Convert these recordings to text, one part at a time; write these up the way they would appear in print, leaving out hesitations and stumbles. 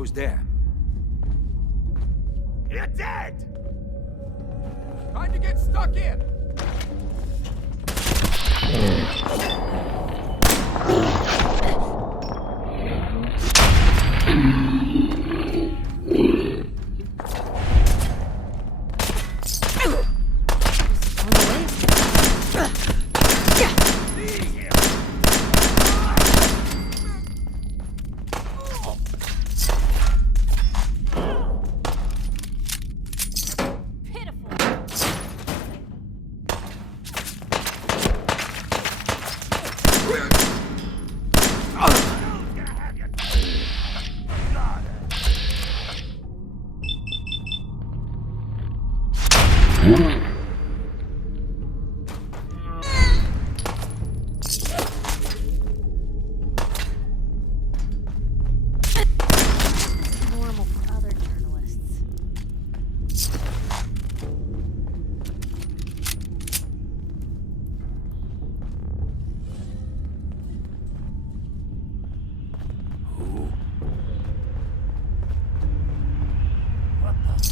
Who's there? You're dead! Time to get stuck in! Normal for other journalists. What the?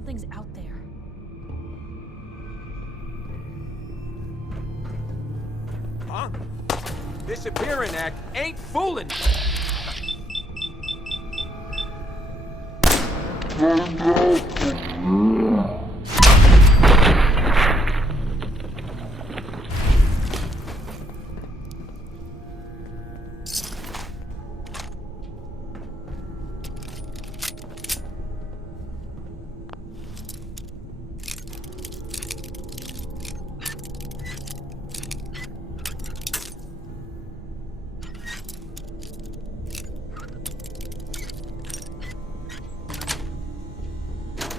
Something's out there. Huh? Disappearing act ain't fooling me.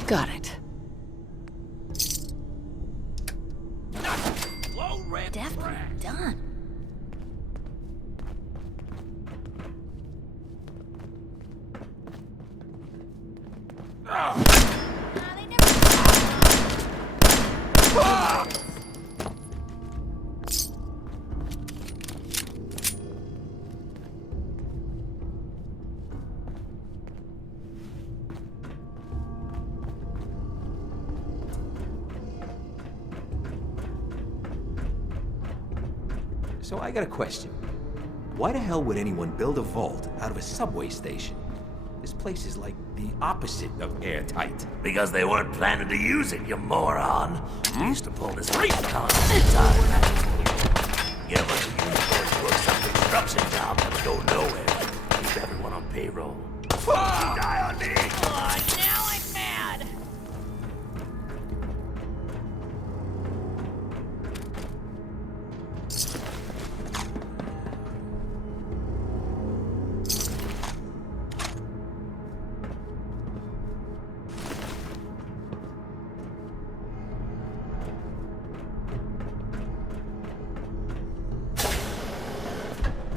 Got it. Low rent Definitely done. They never. So I got a question. Why the hell would anyone build a vault out of a subway station? This place is like the opposite of airtight. Because they weren't planning to use it, you moron. We used to pull this race con all the time. Get a bunch of uniforms work some construction job that go nowhere. Keep everyone on payroll. Die on me! Oh, now I'm mad.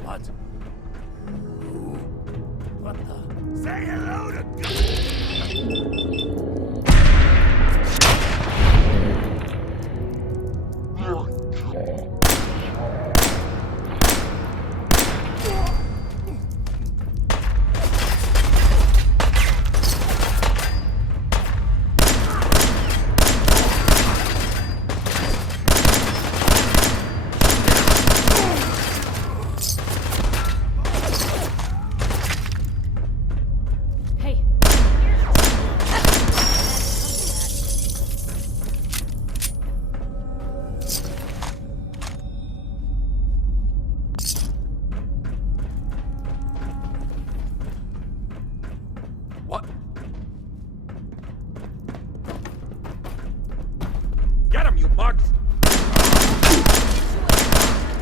What? Who? What the? Say hello to... Hey. What? Get him, you mugs!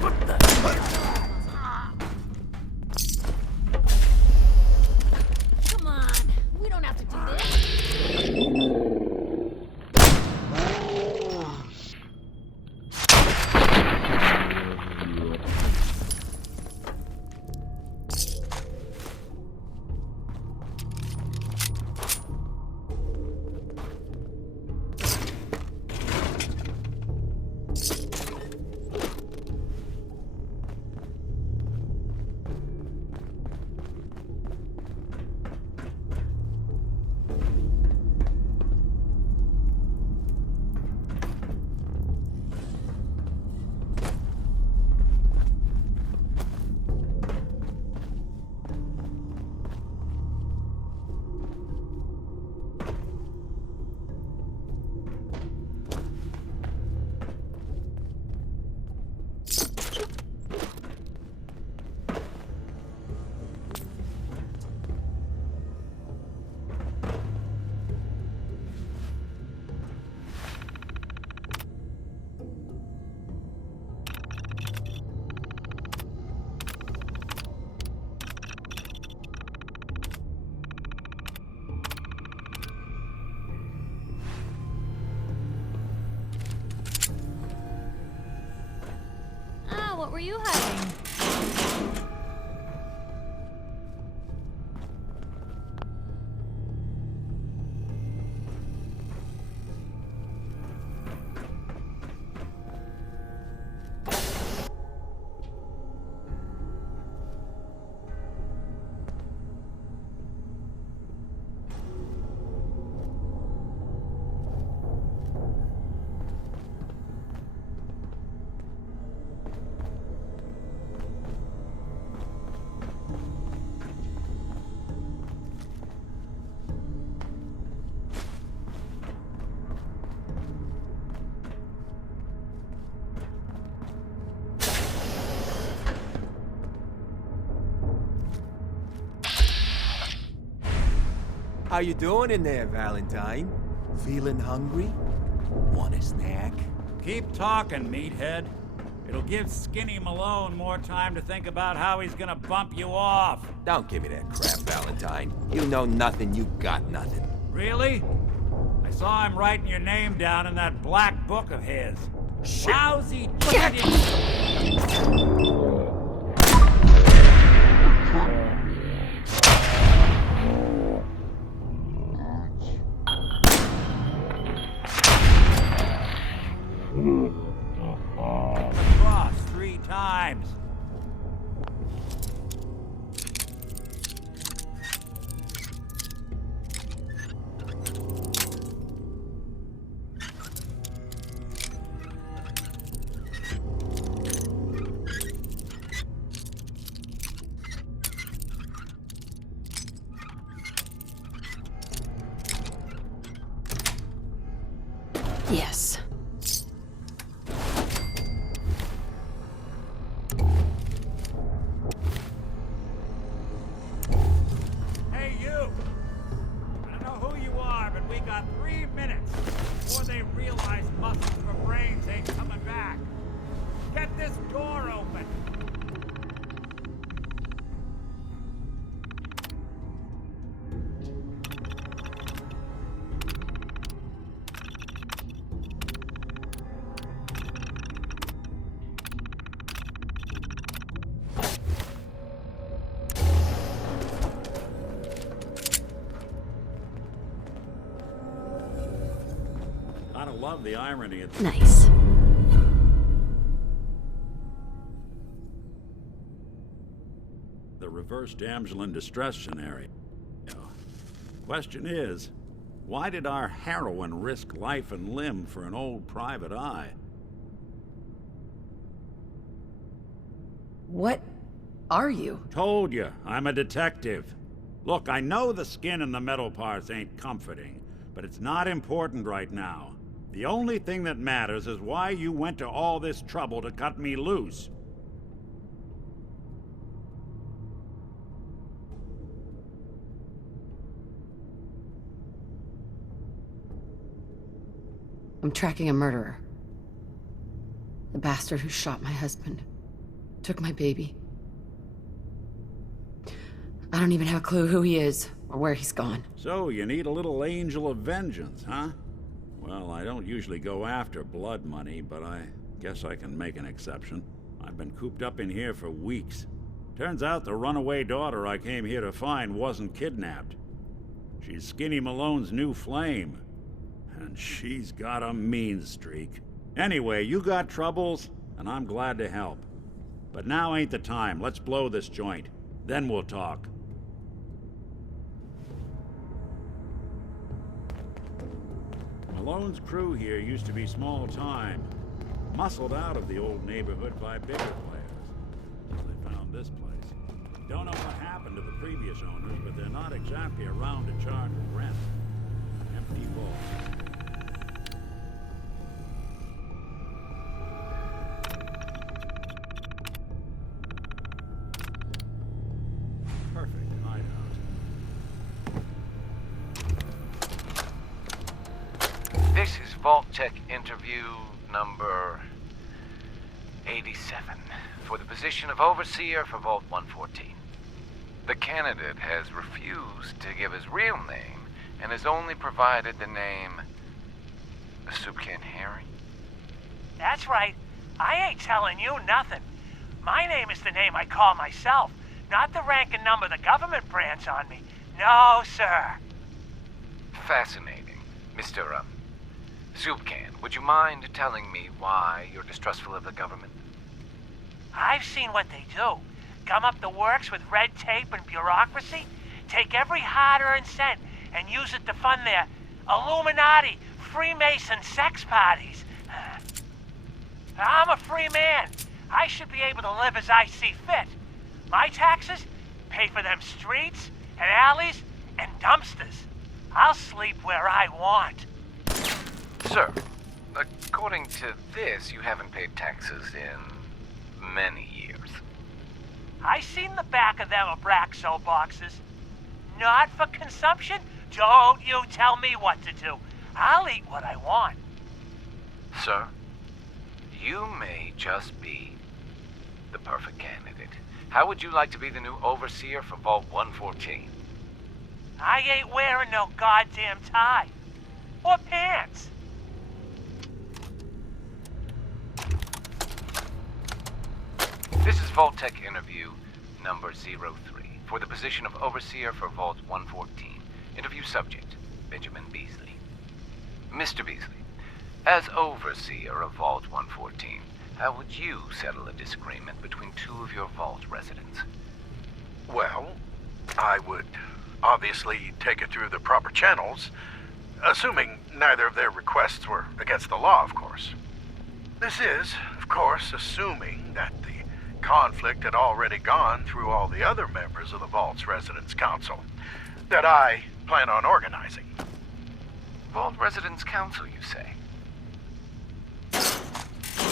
What the... Come on. We don't have to do this. What were you hiding? How you doing in there, Valentine? Feeling hungry? Want a snack? Keep talking, meathead. It'll give Skinny Malone more time to think about how he's gonna bump you off. Don't give me that crap, Valentine. You know nothing, you got nothing. Really? I saw him writing your name down in that black book of his. Shit. Lousy cheating! Across 3 times. Yes. Hey, you! I don't know who you are, but we got 3 minutes before they realize muscles for brains ain't coming back. Get this door open! I don't love the irony of Nice. the reverse damsel in distress scenario. Question is, why did our heroine risk life and limb for an old private eye? What are you? Told you, I'm a detective. Look, I know the skin and the metal parts ain't comforting, but it's not important right now. The only thing that matters is why you went to all this trouble to cut me loose. I'm tracking a murderer. The bastard who shot my husband. Took my baby. I don't even have a clue who he is or where he's gone. So, you need a little angel of vengeance, huh? Well, I don't usually go after blood money, but I guess I can make an exception. I've been cooped up in here for weeks. Turns out the runaway daughter I came here to find wasn't kidnapped. She's Skinny Malone's new flame. And she's got a mean streak. Anyway, you got troubles, and I'm glad to help. But now ain't the time. Let's blow this joint. Then we'll talk. Malone's crew here used to be small time. Muscled out of the old neighborhood by bigger players. Till they found this place. Don't know what happened to the previous owners, but they're not exactly around to charge rent. Empty vault. Perfect hideout. This is Vault Tech interview number 87 for the position of Overseer for Vault 114. The candidate has refused to give his real name and has only provided the name Soup Can Harry. That's right. I ain't telling you nothing. My name is the name I call myself, not the rank and number the government brands on me. No, sir. Fascinating. Mr. Soup Can, would you mind telling me why you're distrustful of the government? I've seen what they do. Gum up the works with red tape and bureaucracy, take every hard-earned cent and use it to fund their Illuminati, Freemason sex parties. I'm a free man. I should be able to live as I see fit. My taxes pay for them streets and alleys and dumpsters. I'll sleep where I want. Sir, according to this, you haven't paid taxes in many years. I seen the back of them Abraxo boxes. Not for consumption, Don't you tell me what to do. I'll eat what I want. Sir, you may just be the perfect candidate. How would you like to be the new overseer for Vault 114? I ain't wearing no goddamn tie. Or pants. This is Vault-Tec interview number 03 for the position of overseer for Vault 114. Interview subject, Benjamin Beasley. Mr. Beasley, as overseer of Vault 114, how would you settle a disagreement between two of your Vault residents? Well, I would obviously take it through the proper channels, assuming neither of their requests were against the law, of course. This is, of course, assuming that the conflict had already gone through all the other members of the Vault's Residence Council that I plan on organizing. Vault Residence Council, you say?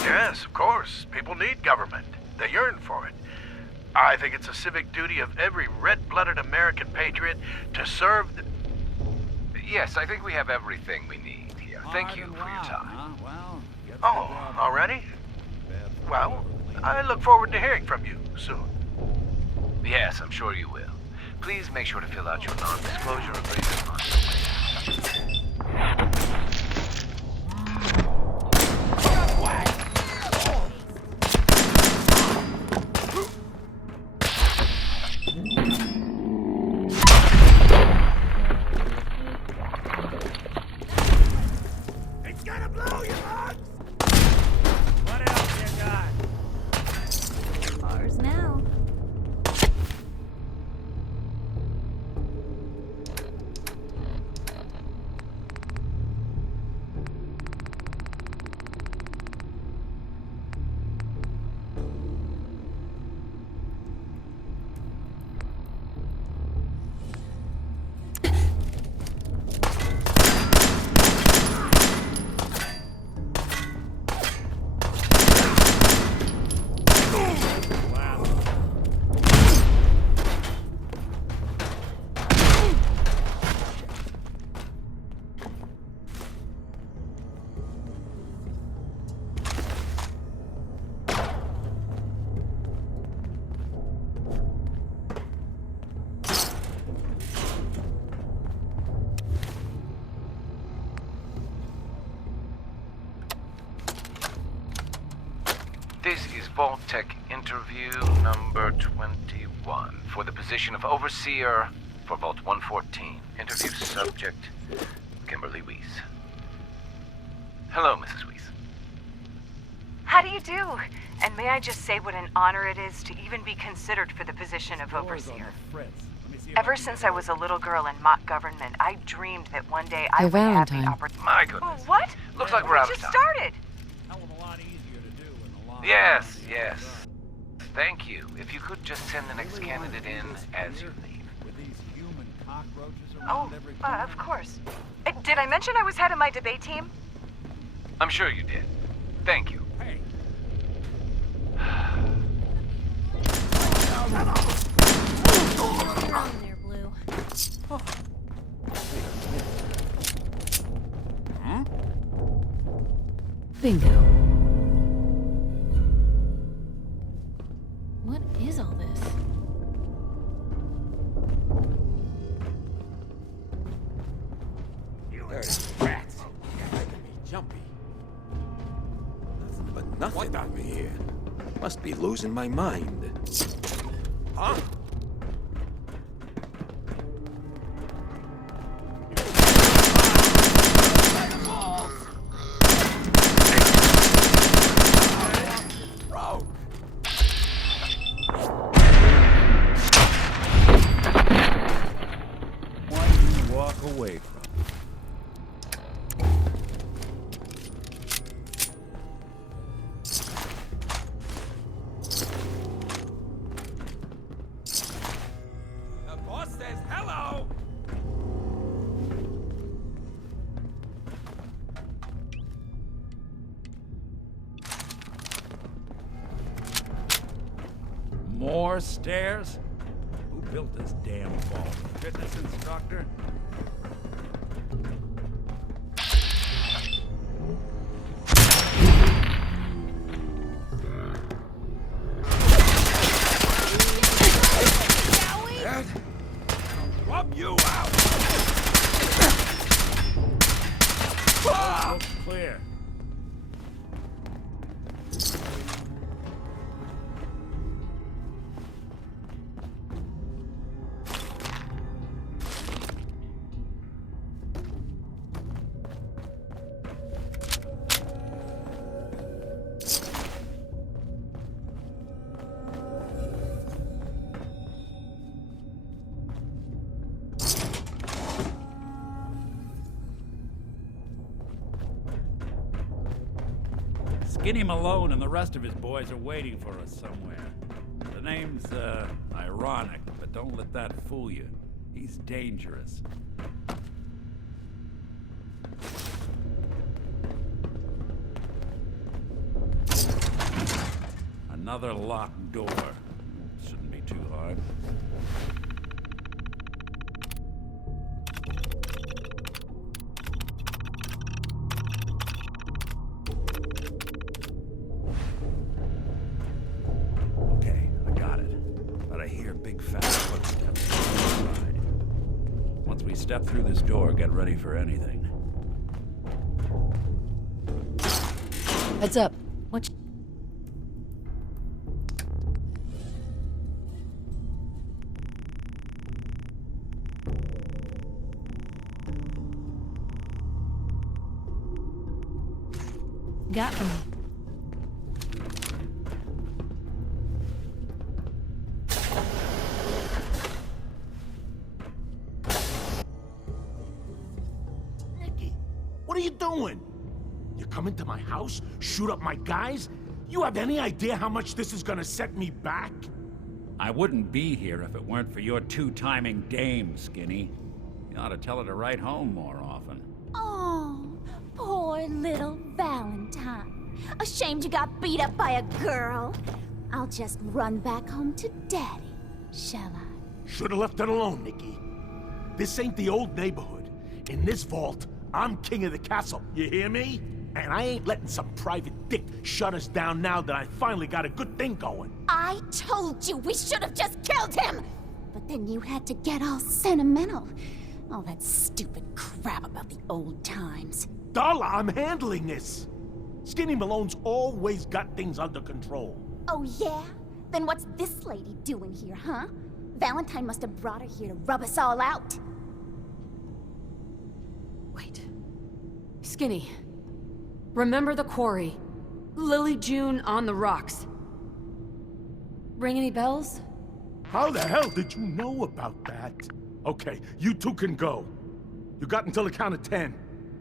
Yes, of course. People need government. They yearn for it. I think it's a civic duty of every red-blooded American patriot to serve the... Yes, I think we have everything we need here. Thank you for your time. Oh, already? Well, I look forward to hearing from you soon. Yes, I'm sure you will. Please make sure to fill out your non-disclosure agreement on your way out. It's gonna blow you up! What else you got? Ours now. This is Vault-Tec interview number 21 for the position of overseer for Vault 114. Interview subject, Kimberly Weiss. Hello, Mrs. Weiss. How do you do? And may I just say what an honor it is to even be considered for the position of overseer. Ever since I was a little girl in mock government, I dreamed that one day I would have the Valentine. opportunity. My goodness. What? Looks like we're out of just time. started. Yes, yes. Thank you. If you could just send the next candidate in as you leave. Oh, of course. Did I mention I was head of my debate team? I'm sure you did. Thank you. You're in there, Blue. Bingo. What is all this? Dirty rats. Making me jumpy. Nothing but nothing on me here. Must be losing my mind. Huh? Bro. Why do you walk away from it? The boss says hello! More stairs? Who built this damn vault? Fitness instructor? Smoke's clear. Skinny Malone and the rest of his boys are waiting for us somewhere. The name's, ironic, but don't let that fool you. He's dangerous. Another locked door. Shouldn't be too hard. Big fat footsteps inside. Once we step through this door, get ready for anything. Heads up. What? Got me. What are you doing? You come into my house, shoot up my guys? You have any idea how much this is gonna set me back? I wouldn't be here if it weren't for your two-timing dame, Skinny. You ought to tell her to write home more often. Oh, poor little Valentine. Ashamed you got beat up by a girl. I'll just run back home to Daddy, shall I? Should've left it alone, Nikki. This ain't the old neighborhood. In this vault, I'm king of the castle, you hear me? And I ain't letting some private dick shut us down now that I finally got a good thing going. I told you we should have just killed him! But then you had to get all sentimental. All that stupid crap about the old times. Darla, I'm handling this. Skinny Malone's always got things under control. Oh yeah? Then what's this lady doing here, huh? Valentine must have brought her here to rub us all out. Wait. Skinny. Remember the quarry. Lily June on the rocks. Ring any bells? How the hell did you know about that? Okay, you two can go. You got until the count of 10.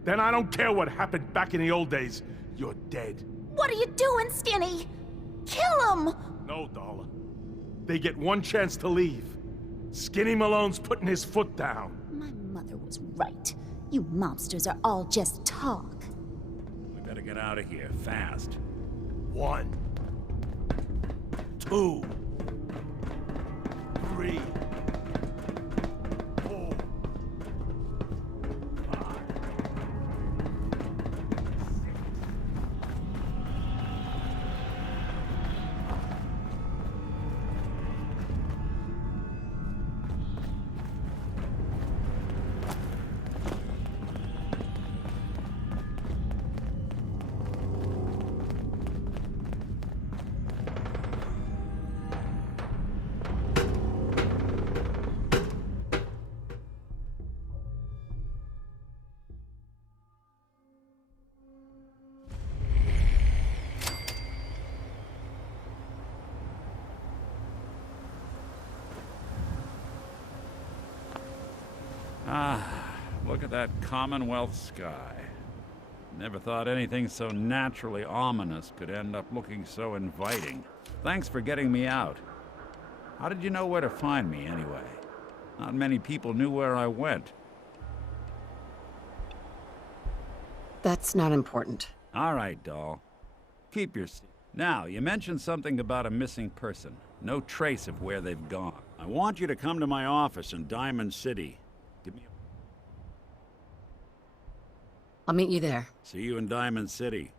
Then I don't care what happened back in the old days. You're dead. What are you doing, Skinny? Kill him! No, Darla. They get one chance to leave. Skinny Malone's putting his foot down. My mother was right. You mobsters are all just talk. We better get out of here, fast. 1, 2, 3, 4, 5. Look at that Commonwealth sky. Never thought anything so naturally ominous could end up looking so inviting. Thanks for getting me out. How did you know where to find me, anyway? Not many people knew where I went. That's not important. All right, doll. Keep your seat. Now, you mentioned something about a missing person. No trace of where they've gone. I want you to come to my office in Diamond City. Give me a... I'll meet you there. See you in Diamond City.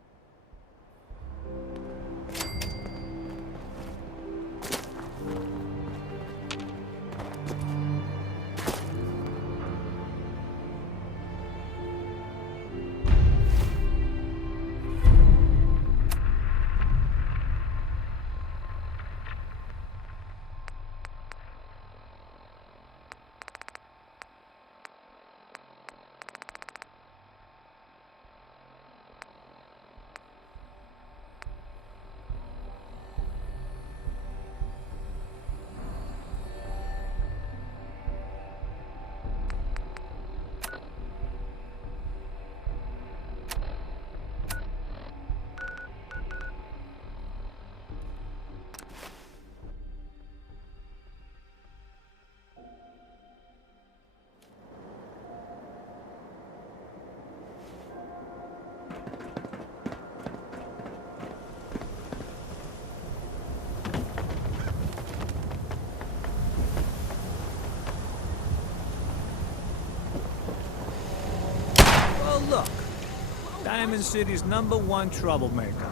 Diamond City's #1 troublemaker.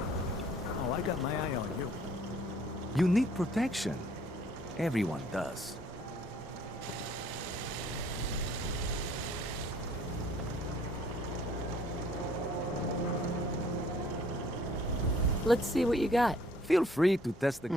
Oh, I got my eye on you. You need protection. Everyone does. Let's see what you got. Feel free to test the...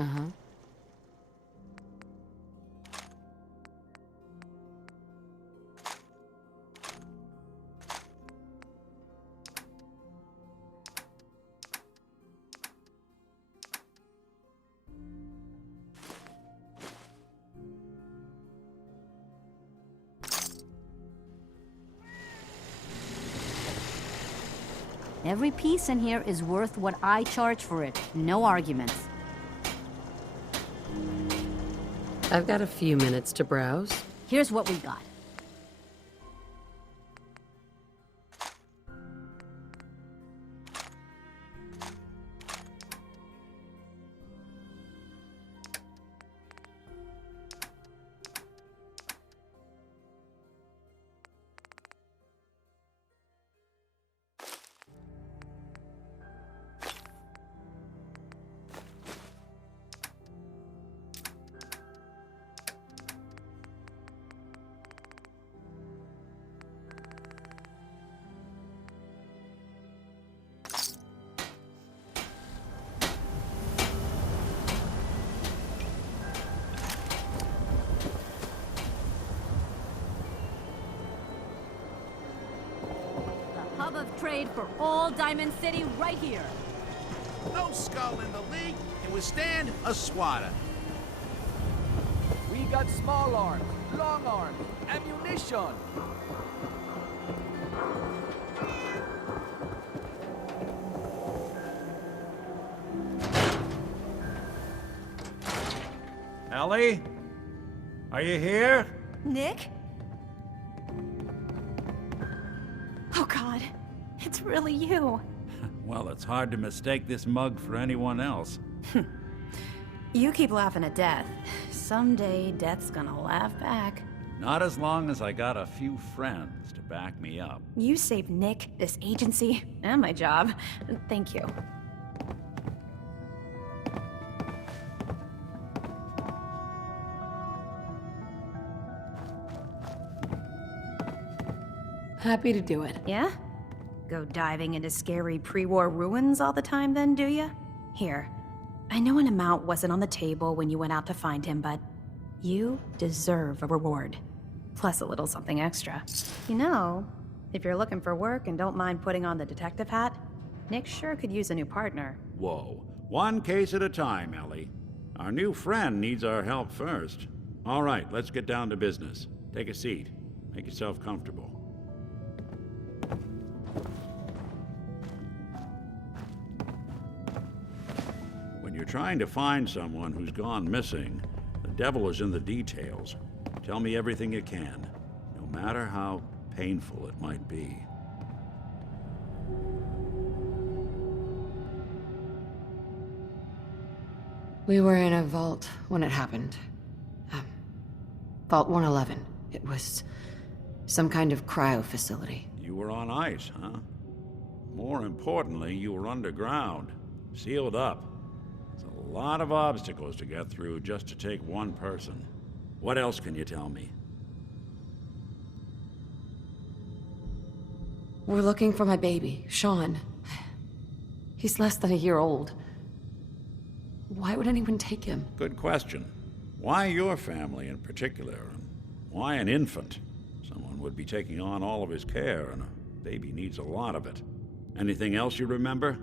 Every piece in here is worth what I charge for it. No arguments. I've got a few minutes to browse. Here's what we got. Hub of trade for all Diamond City right here. No skull in the league can withstand a swatter. We got small arms, long arms, ammunition. Ellie? Are you here? Nick? Oh God, it's really you. Well, it's hard to mistake this mug for anyone else. You keep laughing at death. Someday, death's gonna laugh back. Not as long as I got a few friends to back me up. You saved Nick, this agency, and my job. Thank you. Happy to do it. Yeah? Go diving into scary pre-war ruins all the time then, do ya? Here, I know an amount wasn't on the table when you went out to find him, but you deserve a reward. Plus a little something extra. You know, if you're looking for work and don't mind putting on the detective hat, Nick sure could use a new partner. Whoa. One case at a time, Ellie. Our new friend needs our help first. All right, let's get down to business. Take a seat. Make yourself comfortable. When you're trying to find someone who's gone missing, the devil is in the details. Tell me everything you can, no matter how painful it might be. We were in a vault when it happened. Vault 111. It was some kind of cryo facility. You were on ice, huh? More importantly, you were underground, sealed up. There's a lot of obstacles to get through just to take one person. What else can you tell me? We're looking for my baby, Sean. He's less than a year old. Why would anyone take him? Good question. Why your family in particular? And why an infant? Someone would be taking on all of his care, and a baby needs a lot of it. Anything else you remember?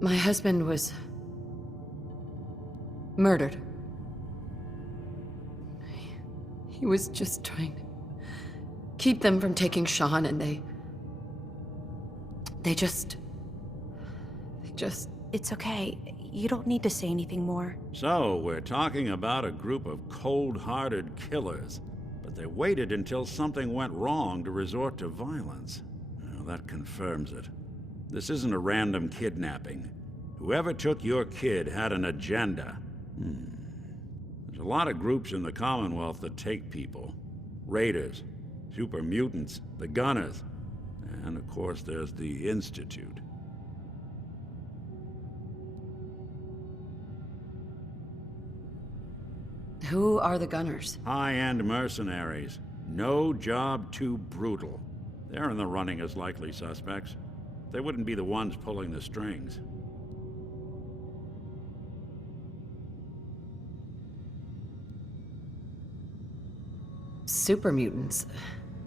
My husband was murdered. He was just trying to keep them from taking Sean, and they just... It's okay. You don't need to say anything more. So, we're talking about a group of cold-hearted killers, but they waited until something went wrong to resort to violence. Well, that confirms it. This isn't a random kidnapping. Whoever took your kid had an agenda. There's a lot of groups in the Commonwealth that take people. Raiders, super mutants, the Gunners, and of course there's the Institute. Who are the Gunners? High-end mercenaries. No job too brutal. They're in the running as likely suspects. They wouldn't be the ones pulling the strings. Super mutants.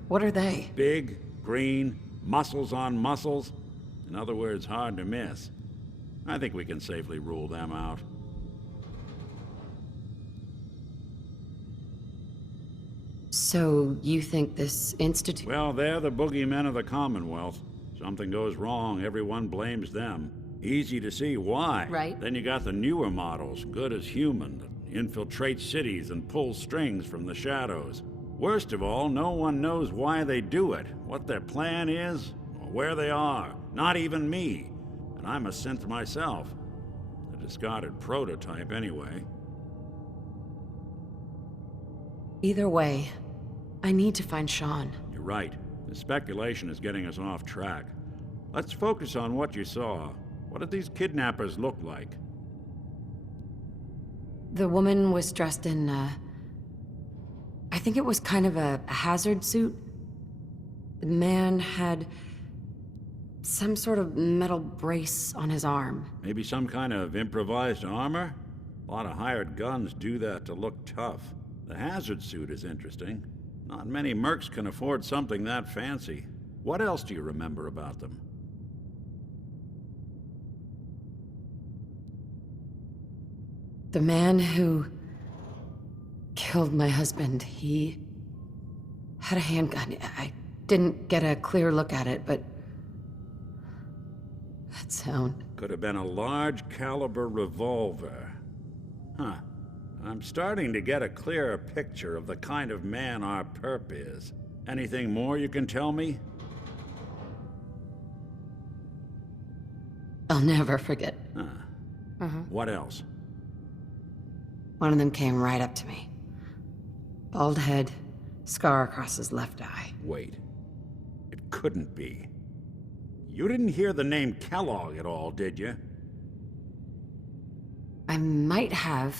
What are they? Big, green, muscles on muscles. In other words, hard to miss. I think we can safely rule them out. So, you think this institute... Well, they're the boogeymen of the Commonwealth. Something goes wrong, everyone blames them. Easy to see why. Right. Then you got the newer models, good as human, that infiltrate cities and pull strings from the shadows. Worst of all, no one knows why they do it, what their plan is, or where they are. Not even me. And I'm a synth myself. A discarded prototype, anyway. Either way, I need to find Sean. You're right. The speculation is getting us off track. Let's focus on what you saw. What did these kidnappers look like? The woman was dressed in, I think it was kind of a hazard suit. The man had some sort of metal brace on his arm. Maybe some kind of improvised armor? A lot of hired guns do that to look tough. The hazard suit is interesting. Not many mercs can afford something that fancy. What else do you remember about them? The man who killed my husband, he had a handgun. I didn't get a clear look at it, but that sound. Could have been a large caliber revolver. Huh. I'm starting to get a clearer picture of the kind of man our perp is. Anything more you can tell me? I'll never forget. Huh. What else? One of them came right up to me. Bald head, scar across his left eye. Wait. It couldn't be. You didn't hear the name Kellogg at all, did you? I might have.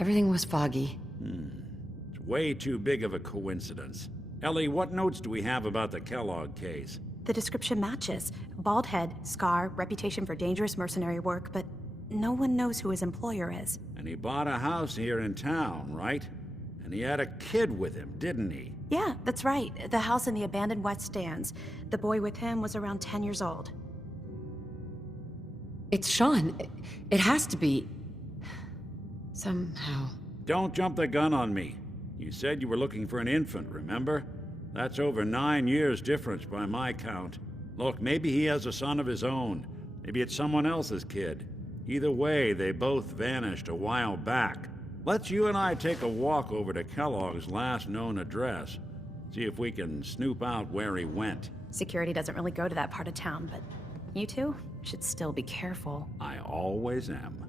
Everything was foggy. It's way too big of a coincidence. Ellie, what notes do we have about the Kellogg case? The description matches. Bald head, scar, reputation for dangerous mercenary work, but no one knows who his employer is. And he bought a house here in town, right? And he had a kid with him, didn't he? Yeah, that's right. The house in the abandoned West Stands. The boy with him was around 10 years old. It's Sean. It has to be. Somehow. Don't jump the gun on me. You said you were looking for an infant, remember? That's over 9 years difference by my count. Look, maybe he has a son of his own. Maybe it's someone else's kid. Either way, they both vanished a while back. Let's you and I take a walk over to Kellogg's last known address. See if we can snoop out where he went. Security doesn't really go to that part of town, but you two should still be careful. I always am.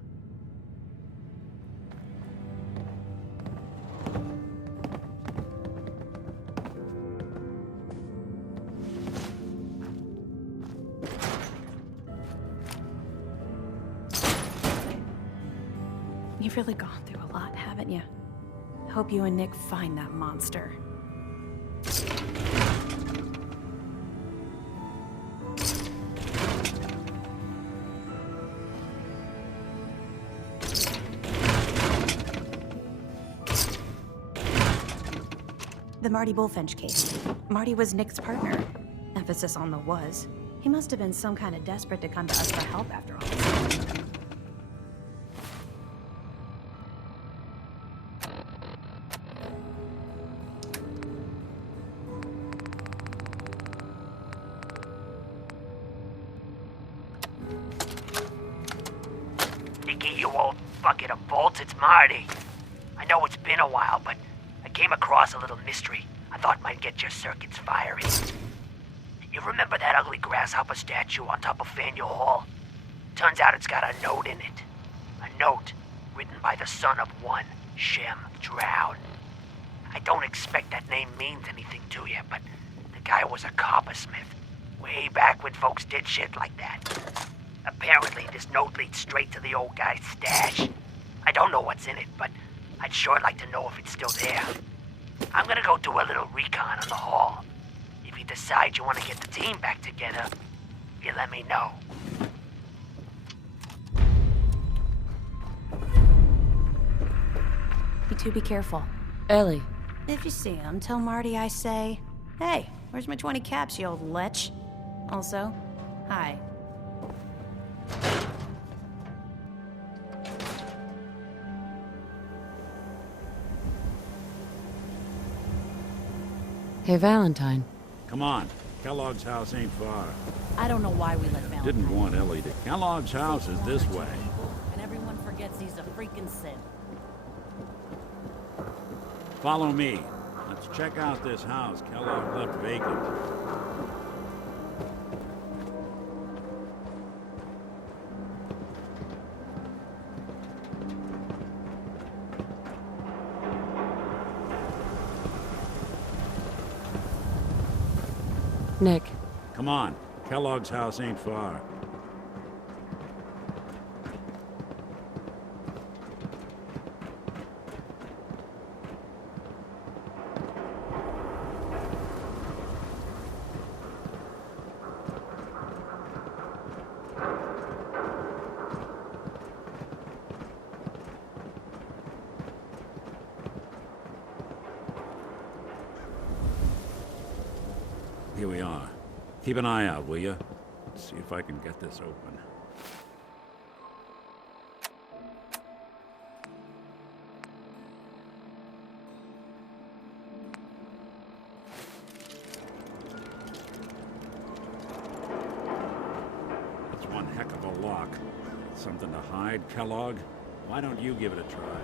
You've really gone through a lot, haven't you? Hope you and Nick find that monster. The Marty Bullfinch case. Marty was Nick's partner. Emphasis on the was. He must have been some kind of desperate to come to us for help after all. Nicky, you old bucket of bolts, it's Marty. I know it's been a while, but I came across a little mystery I thought might get your circuits firing. You remember that ugly grasshopper statue on top of Faneuil Hall? Turns out it's got a note in it. A note written by the son of one Shem Drown. I don't expect that name means anything to you, but the guy was a coppersmith. Way back when folks did shit like that. Apparently, this note leads straight to the old guy's stash. I don't know what's in it, but I'd sure like to know if it's still there. I'm gonna go do a little recon on the hall. If you decide you want to get the team back together, you let me know. You two be careful. Ellie. If you see him, tell Marty I say, hey, where's my 20 caps, you old lech? Also, hi. Hey, Valentine. Come on. Kellogg's house ain't far. I don't know why we let Valentine. Didn't want Ellie to... Kellogg's house is this way. And everyone forgets he's a freaking Sith. Follow me. Let's check out this house Kellogg left vacant. Nick. Come on. Kellogg's house ain't far. Here we are. Keep an eye out, will you? Let's see if I can get this open. That's one heck of a lock. Something to hide, Kellogg? Why don't you give it a try?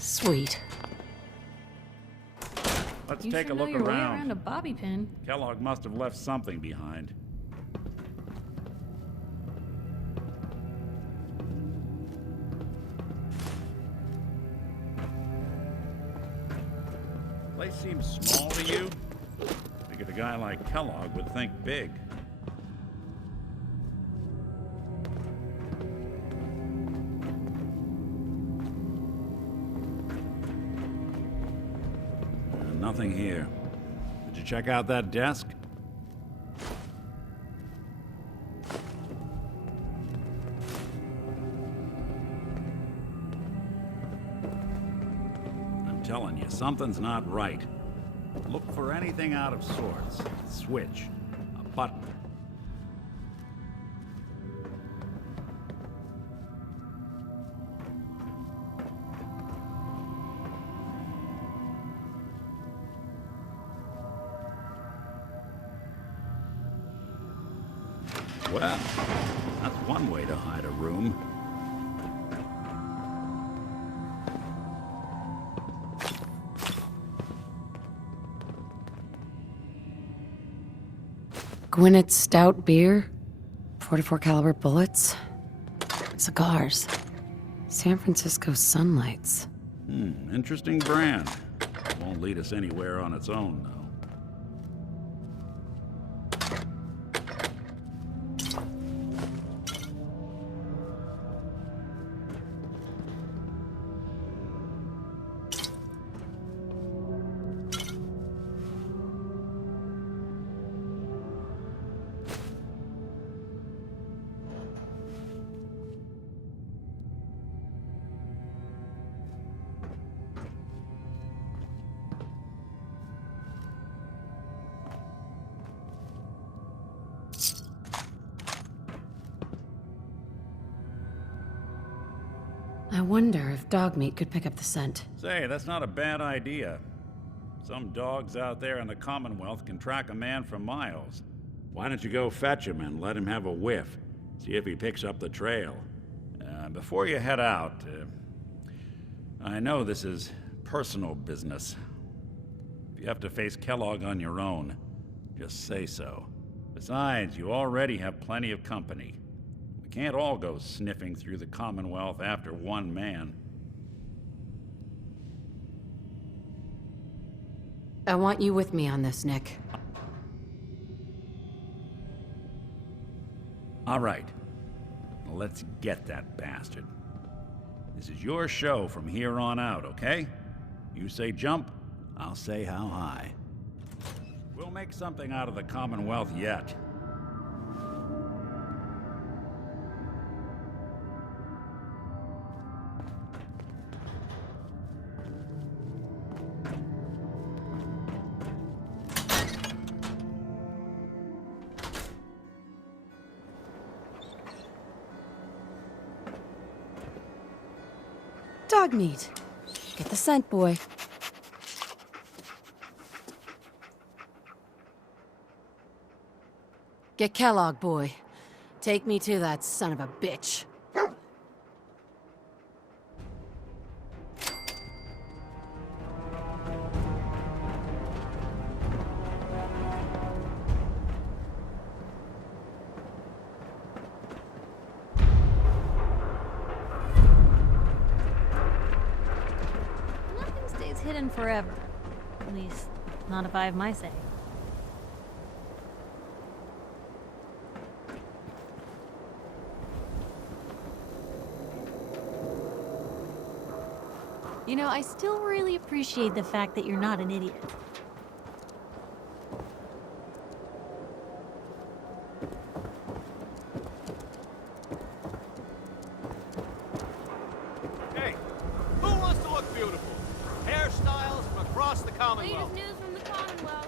Sweet. Let's You take sure a look know your way around. around a bobby pin. Kellogg must have left something behind. Place seems small to you? Figured a guy like Kellogg would think big. Nothing here. Did you check out that desk? I'm telling you, something's not right. Look for anything out of sorts. A switch, a button. Well, that's one way to hide a room. Gwinnett's stout beer, 44 caliber bullets, cigars, San Francisco sunlights. Interesting brand. Won't lead us anywhere on its own, though. I wonder if dog meat could pick up the scent. Say, that's not a bad idea. Some dogs out there in the Commonwealth can track a man for miles. Why don't you go fetch him and let him have a whiff? See if he picks up the trail. Before you head out, I know this is personal business. If you have to face Kellogg on your own, just say so. Besides, you already have plenty of company. We can't all go sniffing through the Commonwealth after one man. I want you with me on this, Nick. All right. Let's get that bastard. This is your show from here on out, okay? You say jump, I'll say how high. We'll make something out of the Commonwealth yet. Dog meat. Get the scent, boy. Get Kellogg, boy. Take me to that son of a bitch. Nothing stays hidden forever. At least, not if I have my say. You know, I still really appreciate the fact that you're not an idiot. Hey, who wants to look beautiful? Hairstyles from across the Commonwealth. Latest news from the Commonwealth.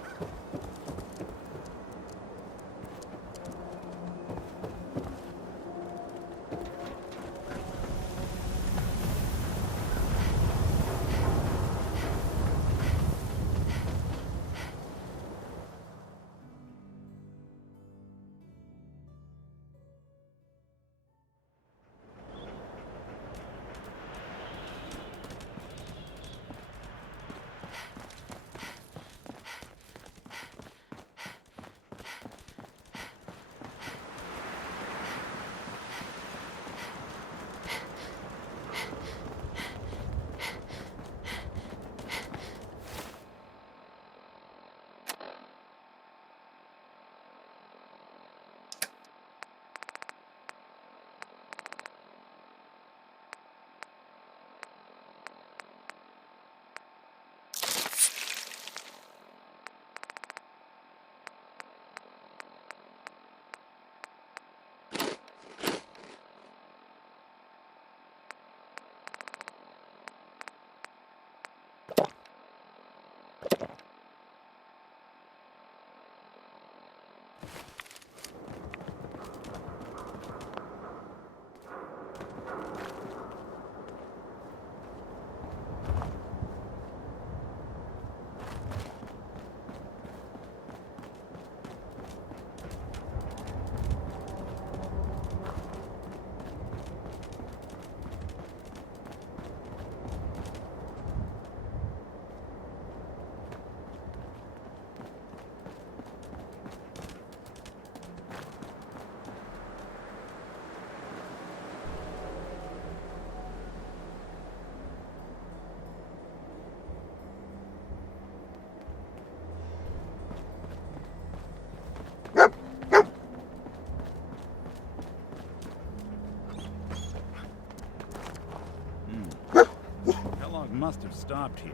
Kellogg must have stopped here.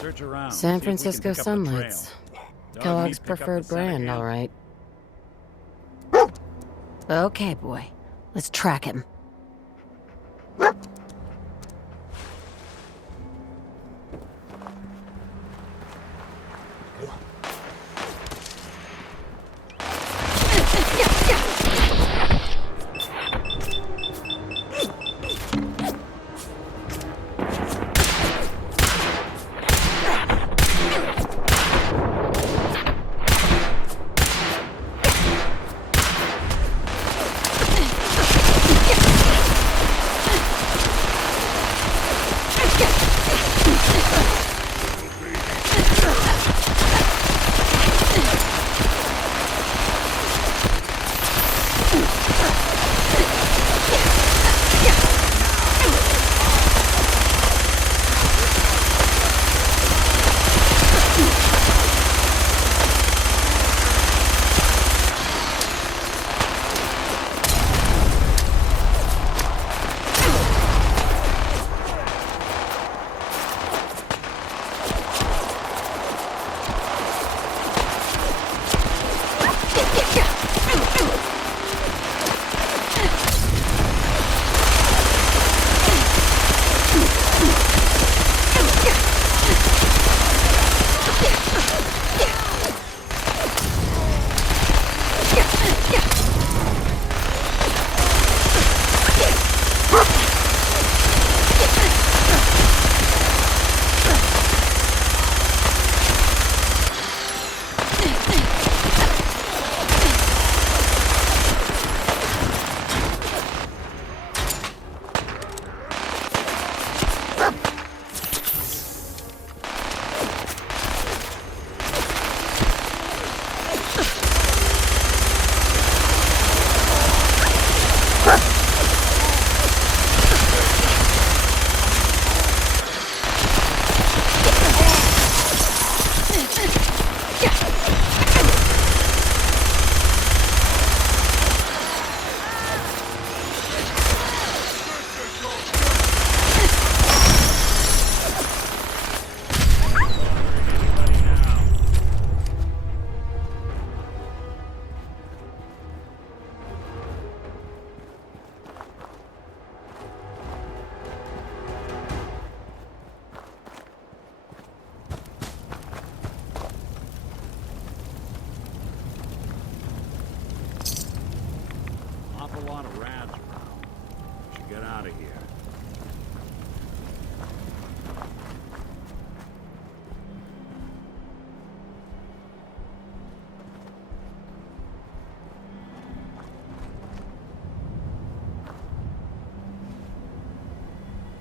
Search around. San Francisco Sunlights. Kellogg's preferred brand, all right. Okay, boy. Let's track him. awful lot of rats around. We should get out of here.